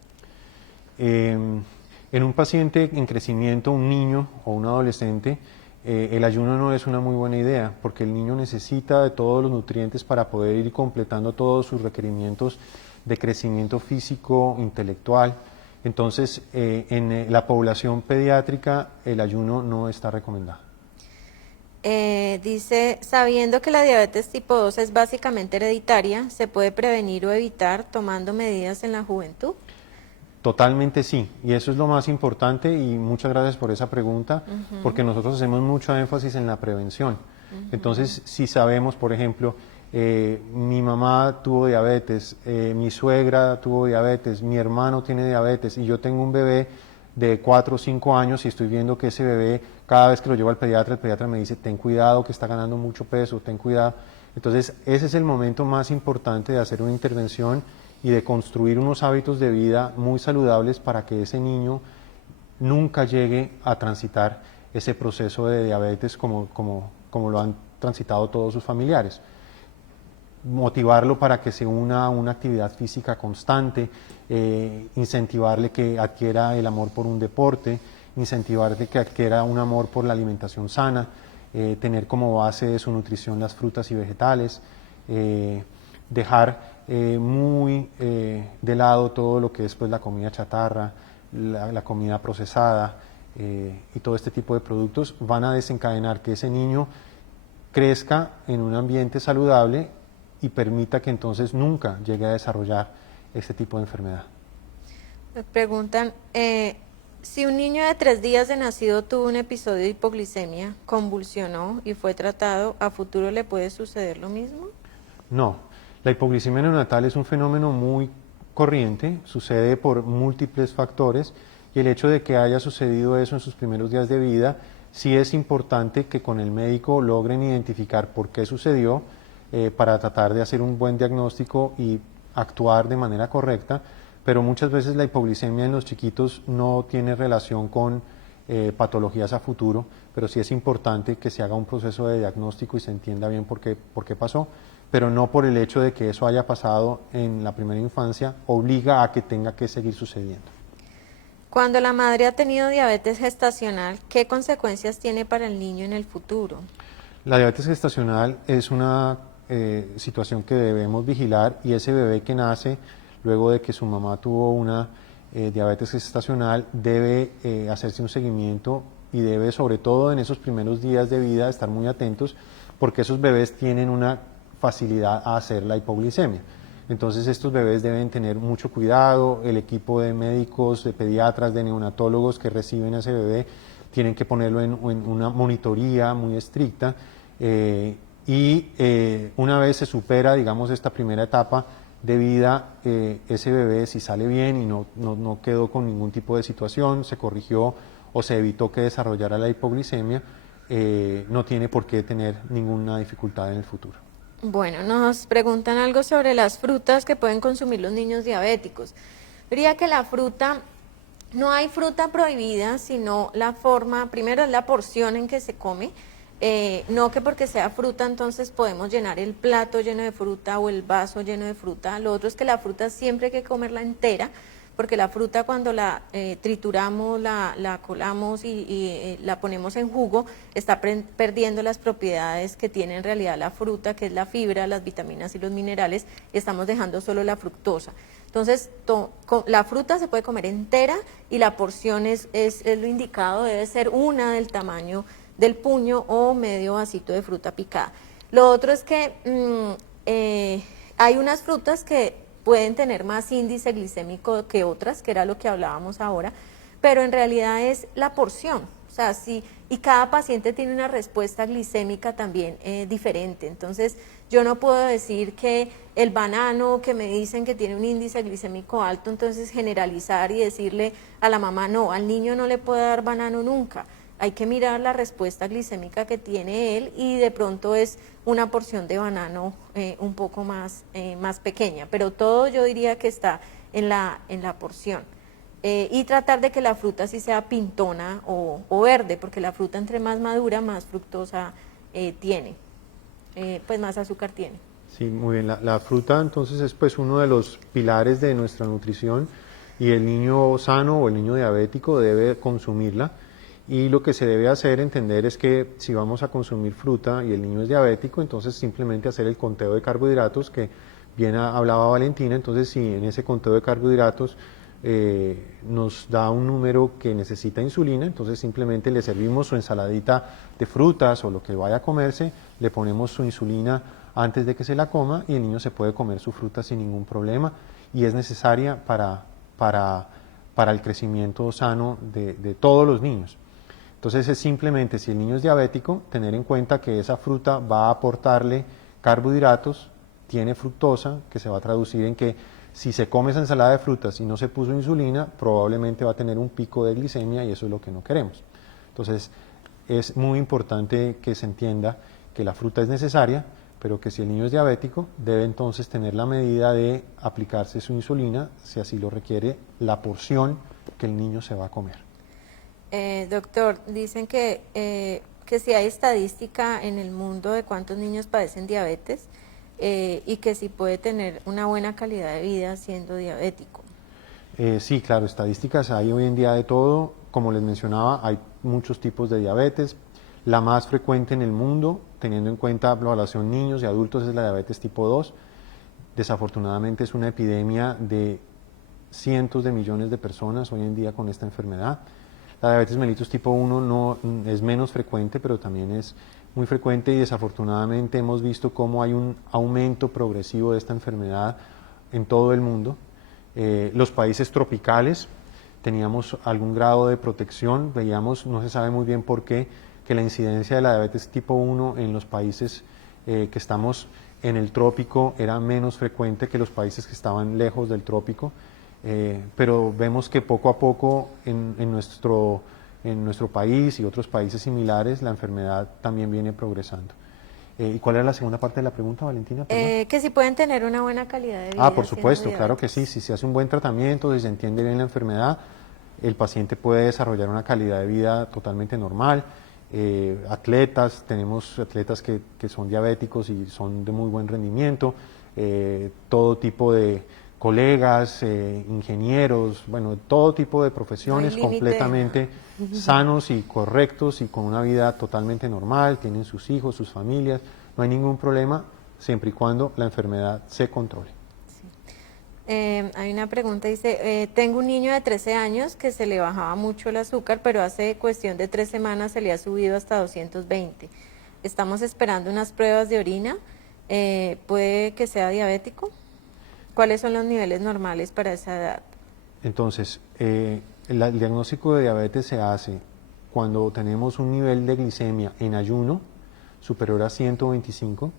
En un paciente en crecimiento, un niño o un adolescente, el ayuno no es una muy buena idea porque el niño necesita de todos los nutrientes para poder ir completando todos sus requerimientos de crecimiento físico, intelectual. Entonces, en la población pediátrica el ayuno no está recomendado. Dice, sabiendo que la diabetes tipo 2 es básicamente hereditaria, ¿se puede prevenir o evitar tomando medidas en la juventud? Totalmente sí, y eso es lo más importante y muchas gracias por esa pregunta, porque nosotros hacemos mucho énfasis en la prevención. Entonces, si sabemos, por ejemplo, mi mamá tuvo diabetes, mi suegra tuvo diabetes, mi hermano tiene diabetes y yo tengo un bebé de 4 o 5 años y estoy viendo que ese bebé, cada vez que lo llevo al pediatra, el pediatra me dice, ten cuidado que está ganando mucho peso, ten cuidado. Entonces, ese es el momento más importante de hacer una intervención y de construir unos hábitos de vida muy saludables para que ese niño nunca llegue a transitar ese proceso de diabetes como lo han transitado todos sus familiares. Motivarlo para que se una a una actividad física constante, incentivarle que adquiera el amor por un deporte, incentivarle que adquiera un amor por la alimentación sana, tener como base de su nutrición las frutas y vegetales, dejar muy de lado todo lo que es pues, la comida chatarra, la comida procesada y todo este tipo de productos van a desencadenar que ese niño crezca en un ambiente saludable y permita que entonces nunca llegue a desarrollar este tipo de enfermedad. Me preguntan, si un niño de 3 días de nacido tuvo un episodio de hipoglicemia, convulsionó y fue tratado, ¿a futuro le puede suceder lo mismo? No, la hipoglicemia neonatal es un fenómeno muy corriente, sucede por múltiples factores y el hecho de que haya sucedido eso en sus primeros días de vida, sí es importante que con el médico logren identificar por qué sucedió para tratar de hacer un buen diagnóstico y actuar de manera correcta, pero muchas veces la hipoglicemia en los chiquitos no tiene relación con patologías a futuro, pero sí es importante que se haga un proceso de diagnóstico y se entienda bien por qué pasó, pero no por el hecho de que eso haya pasado en la primera infancia, obliga a que tenga que seguir sucediendo. Cuando la madre ha tenido diabetes gestacional, ¿qué consecuencias tiene para el niño en el futuro? La diabetes gestacional es una situación que debemos vigilar y ese bebé que nace luego de que su mamá tuvo una diabetes gestacional debe hacerse un seguimiento y debe sobre todo en esos primeros días de vida estar muy atentos porque esos bebés tienen una facilidad a hacer la hipoglicemia. Entonces estos bebés deben tener mucho cuidado, el equipo de médicos, de pediatras, de neonatólogos que reciben a ese bebé tienen que ponerlo en una monitoría muy estricta una vez se supera, digamos, esta primera etapa de vida, ese bebé si sale bien y no quedó con ningún tipo de situación, se corrigió o se evitó que desarrollara la hipoglicemia, no tiene por qué tener ninguna dificultad en el futuro. Bueno, nos preguntan algo sobre las frutas que pueden consumir los niños diabéticos. Diría que la fruta, no hay fruta prohibida, sino la forma, primero es la porción en que se come. No que porque sea fruta entonces podemos llenar el plato lleno de fruta o el vaso lleno de fruta. Lo otro es que la fruta siempre hay que comerla entera, porque la fruta cuando la trituramos, la colamos y la ponemos en jugo, está perdiendo las propiedades que tiene en realidad la fruta, que es la fibra, las vitaminas y los minerales, y estamos dejando solo la fructosa. Entonces, la fruta se puede comer entera y la porción es lo indicado, debe ser una del tamaño del puño o medio vasito de fruta picada. Lo otro es que hay unas frutas que pueden tener más índice glicémico que otras, que era lo que hablábamos ahora, pero en realidad es la porción, o sea, y cada paciente tiene una respuesta glicémica también diferente. Entonces, yo no puedo decir que el banano, que me dicen que tiene un índice glicémico alto, entonces generalizar y decirle a la mamá, no, al niño no le puede dar banano nunca. Hay que mirar la respuesta glicémica que tiene él y de pronto es una porción de banano un poco más pequeña, pero todo yo diría que está en la porción. Y tratar de que la fruta sí sea pintona o verde, porque la fruta entre más madura, más fructosa tiene, pues más azúcar tiene. Sí, muy bien. La fruta entonces es pues uno de los pilares de nuestra nutrición y el niño sano o el niño diabético debe consumirla. Y lo que se debe hacer, entender, es que si vamos a consumir fruta y el niño es diabético, entonces simplemente hacer el conteo de carbohidratos, que bien hablaba Valentina. Entonces si en ese conteo de carbohidratos nos da un número que necesita insulina, entonces simplemente le servimos su ensaladita de frutas o lo que vaya a comerse, le ponemos su insulina antes de que se la coma y el niño se puede comer su fruta sin ningún problema y es necesaria para el crecimiento sano de todos los niños. Entonces es simplemente, si el niño es diabético, tener en cuenta que esa fruta va a aportarle carbohidratos, tiene fructosa, que se va a traducir en que si se come esa ensalada de frutas y no se puso insulina, probablemente va a tener un pico de glicemia y eso es lo que no queremos. Entonces es muy importante que se entienda que la fruta es necesaria, pero que si el niño es diabético, debe entonces tener la medida de aplicarse su insulina, si así lo requiere, la porción que el niño se va a comer. Doctor, dicen que si hay estadística en el mundo de cuántos niños padecen diabetes y que si puede tener una buena calidad de vida siendo diabético. Sí, claro, estadísticas hay hoy en día de todo. Como les mencionaba, hay muchos tipos de diabetes. La más frecuente en el mundo, teniendo en cuenta la población niños y adultos, es la diabetes tipo 2. Desafortunadamente es una epidemia de cientos de millones de personas hoy en día con esta enfermedad. La diabetes mellitus tipo 1 no, es menos frecuente, pero también es muy frecuente y desafortunadamente hemos visto cómo hay un aumento progresivo de esta enfermedad en todo el mundo. Los países tropicales teníamos algún grado de protección, veíamos, no se sabe muy bien por qué, que la incidencia de la diabetes tipo 1 en los países que estamos en el trópico era menos frecuente que los países que estaban lejos del trópico. Pero vemos que poco a poco en nuestro país y otros países similares la enfermedad también viene progresando. ¿Y cuál era la segunda parte de la pregunta, Valentina? Que si pueden tener una buena calidad de vida. Por supuesto, claro que sí. Si se hace un buen tratamiento, si se entiende bien la enfermedad, el paciente puede desarrollar una calidad de vida totalmente normal. Atletas, tenemos atletas que son diabéticos y son de muy buen rendimiento, todo tipo de colegas, ingenieros, bueno, todo tipo de profesiones completamente sanos y correctos y con una vida totalmente normal, tienen sus hijos, sus familias, no hay ningún problema siempre y cuando la enfermedad se controle. Sí. Hay una pregunta, dice, tengo un niño de 13 años que se le bajaba mucho el azúcar, pero hace cuestión de 3 semanas se le ha subido hasta 220. Estamos esperando unas pruebas de orina, ¿puede que sea diabético? ¿Cuáles son los niveles normales para esa edad? Entonces, el diagnóstico de diabetes se hace cuando tenemos un nivel de glicemia en ayuno superior a 125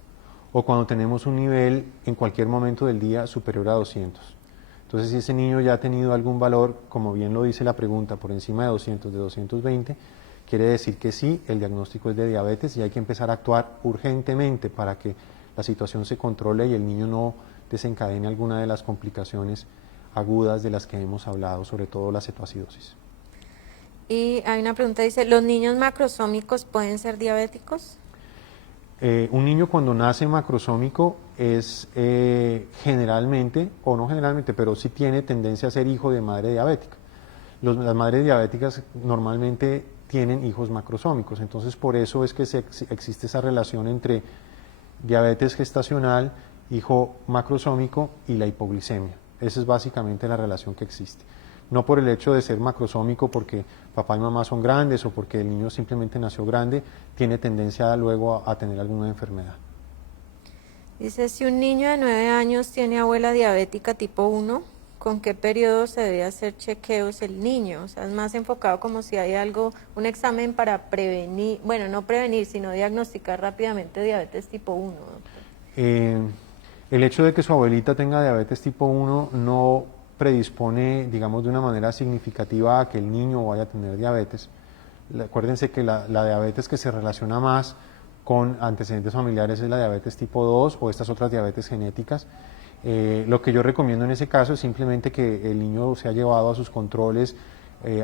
o cuando tenemos un nivel en cualquier momento del día superior a 200. Entonces, si ese niño ya ha tenido algún valor, como bien lo dice la pregunta, por encima de 200, de 220, quiere decir que sí, el diagnóstico es de diabetes y hay que empezar a actuar urgentemente para que la situación se controle y el niño no desencadene alguna de las complicaciones agudas de las que hemos hablado, sobre todo la cetoacidosis. Y hay una pregunta, dice, ¿los niños macrosómicos pueden ser diabéticos? Un niño cuando nace macrosómico es generalmente, o no generalmente, pero sí tiene tendencia a ser hijo de madre diabética. Las madres diabéticas normalmente tienen hijos macrosómicos, entonces por eso es que existe esa relación entre diabetes gestacional, hijo macrosómico y la hipoglicemia. Esa es básicamente la relación que existe. No por el hecho de ser macrosómico porque papá y mamá son grandes o porque el niño simplemente nació grande, tiene tendencia luego a tener alguna enfermedad. Dice, si un niño de 9 años tiene abuela diabética tipo 1, ¿con qué periodo se debe hacer chequeos el niño? O sea, es más enfocado como si hay algo, un examen para prevenir, bueno, no prevenir, sino diagnosticar rápidamente diabetes tipo 1. El hecho de que su abuelita tenga diabetes tipo 1 no predispone, digamos, de una manera significativa a que el niño vaya a tener diabetes. Acuérdense que la diabetes que se relaciona más con antecedentes familiares es la diabetes tipo 2 o estas otras diabetes genéticas. Lo que yo recomiendo en ese caso es simplemente que el niño sea llevado a sus controles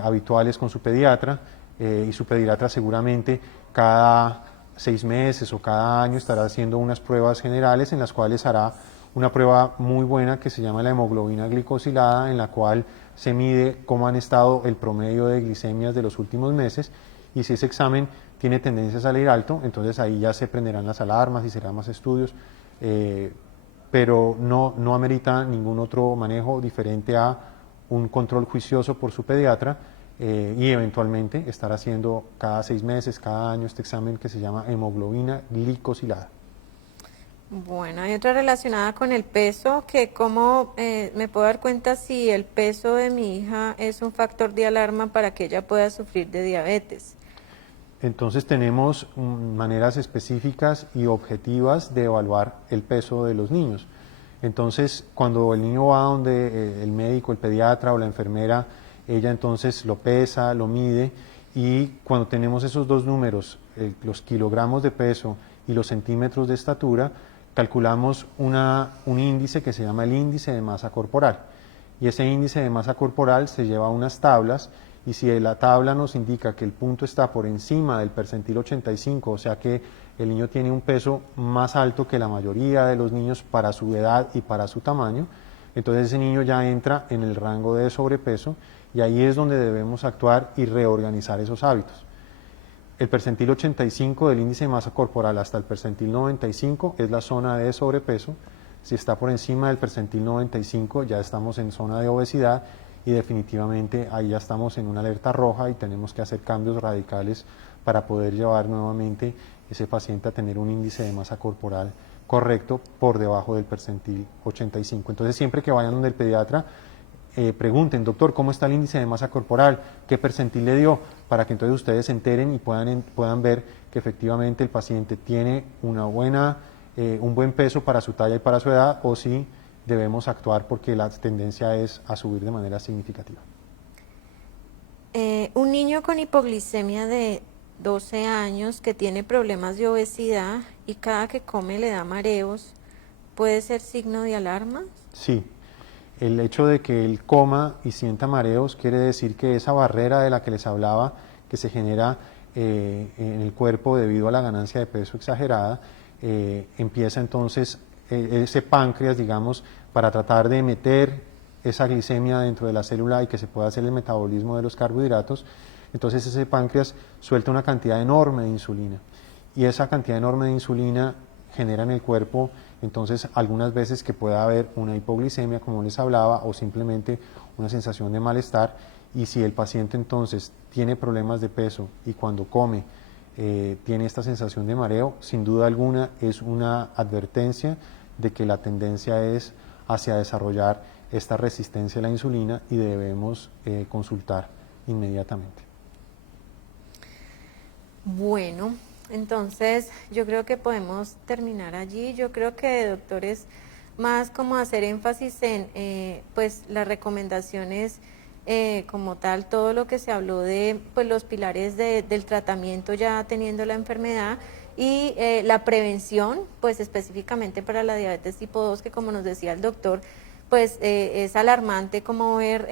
habituales con su pediatra y su pediatra seguramente cada 6 meses o cada año estará haciendo unas pruebas generales en las cuales hará una prueba muy buena que se llama la hemoglobina glicosilada, en la cual se mide cómo han estado el promedio de glicemias de los últimos meses, y si ese examen tiene tendencia a salir alto, entonces ahí ya se prenderán las alarmas y serán más estudios, pero no amerita ningún otro manejo diferente a un control juicioso por su pediatra y eventualmente estar haciendo cada 6 meses, cada año este examen que se llama hemoglobina glicosilada. Bueno, hay otra relacionada con el peso, que cómo me puedo dar cuenta si el peso de mi hija es un factor de alarma para que ella pueda sufrir de diabetes. Entonces tenemos maneras específicas y objetivas de evaluar el peso de los niños. Entonces cuando el niño va donde el médico, el pediatra o la enfermera, ella entonces lo pesa, lo mide, y cuando tenemos esos dos números, los kilogramos de peso y los centímetros de estatura, calculamos un índice que se llama el índice de masa corporal. Y ese índice de masa corporal se lleva a unas tablas, y si la tabla nos indica que el punto está por encima del percentil 85, o sea que el niño tiene un peso más alto que la mayoría de los niños para su edad y para su tamaño, entonces ese niño ya entra en el rango de sobrepeso, y ahí es donde debemos actuar y reorganizar esos hábitos. El percentil 85 del índice de masa corporal hasta el percentil 95 es la zona de sobrepeso. Si está por encima del percentil 95 ya estamos en zona de obesidad, y definitivamente ahí ya estamos en una alerta roja y tenemos que hacer cambios radicales para poder llevar nuevamente ese paciente a tener un índice de masa corporal correcto por debajo del percentil 85. Entonces siempre que vayan donde el pediatra, pregunten, doctor, ¿cómo está el índice de masa corporal? ¿Qué percentil le dio? Para que entonces ustedes se enteren y puedan ver que efectivamente el paciente tiene un buen peso para su talla y para su edad, o si debemos actuar porque la tendencia es a subir de manera significativa. Un niño con hipoglicemia de 12 años que tiene problemas de obesidad y cada que come le da mareos, ¿puede ser signo de alarma? Sí. El hecho de que él coma y sienta mareos quiere decir que esa barrera de la que les hablaba, que se genera en el cuerpo debido a la ganancia de peso exagerada, empieza entonces ese páncreas, digamos, para tratar de meter esa glicemia dentro de la célula y que se pueda hacer el metabolismo de los carbohidratos. Entonces ese páncreas suelta una cantidad enorme de insulina, y esa cantidad enorme de insulina genera en el cuerpo entonces algunas veces que pueda haber una hipoglicemia, como les hablaba, o simplemente una sensación de malestar. Y si el paciente entonces tiene problemas de peso y cuando come tiene esta sensación de mareo, sin duda alguna es una advertencia de que la tendencia es hacia desarrollar esta resistencia a la insulina y debemos consultar inmediatamente. Bueno, entonces yo creo que podemos terminar allí. Yo creo que, doctor, es más como hacer énfasis en pues las recomendaciones como tal, todo lo que se habló de pues los pilares del tratamiento ya teniendo la enfermedad, y la prevención, pues específicamente para la diabetes tipo 2, que como nos decía el doctor, pues es alarmante como ver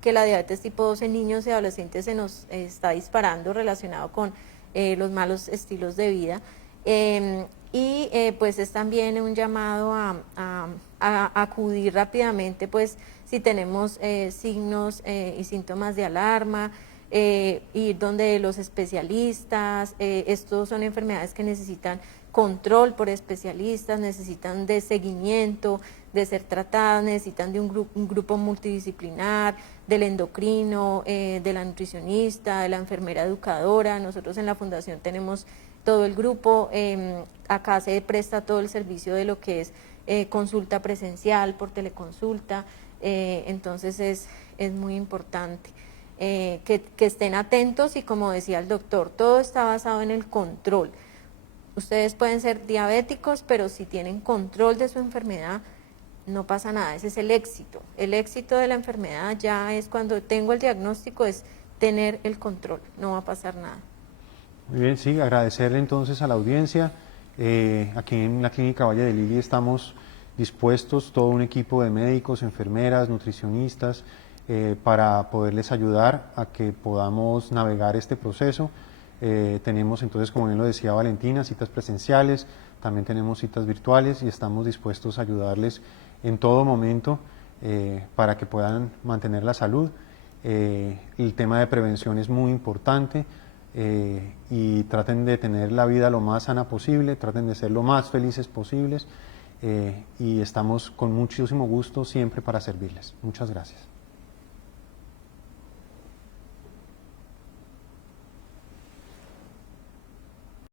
que la diabetes tipo 2 en niños y adolescentes se nos está disparando relacionado con los malos estilos de vida. Pues es también un llamado a acudir rápidamente, pues si tenemos signos y síntomas de alarma, ir donde los especialistas. Estos son enfermedades que necesitan control por especialistas, necesitan de seguimiento, de ser tratadas, necesitan de un grupo multidisciplinar, del endocrino, de la nutricionista, de la enfermera educadora. Nosotros en la fundación tenemos todo el grupo. Acá se presta todo el servicio de lo que es consulta presencial, por teleconsulta. Entonces es muy importante que estén atentos, y como decía el doctor, todo está basado en el control. Ustedes pueden ser diabéticos, pero si tienen control de su enfermedad, no pasa nada. Ese es el éxito. El éxito de la enfermedad ya es cuando tengo el diagnóstico, es tener el control, no va a pasar nada. Muy bien, sí, agradecerle entonces a la audiencia. Aquí en la Clínica Valle de Lili estamos dispuestos, todo un equipo de médicos, enfermeras, nutricionistas, para poderles ayudar a que podamos navegar este proceso. Tenemos entonces, como bien lo decía Valentina, citas presenciales, también tenemos citas virtuales, y estamos dispuestos a ayudarles en todo momento para que puedan mantener la salud. El tema de prevención es muy importante, y traten de tener la vida lo más sana posible, traten de ser lo más felices posibles, y estamos con muchísimo gusto siempre para servirles. Muchas gracias.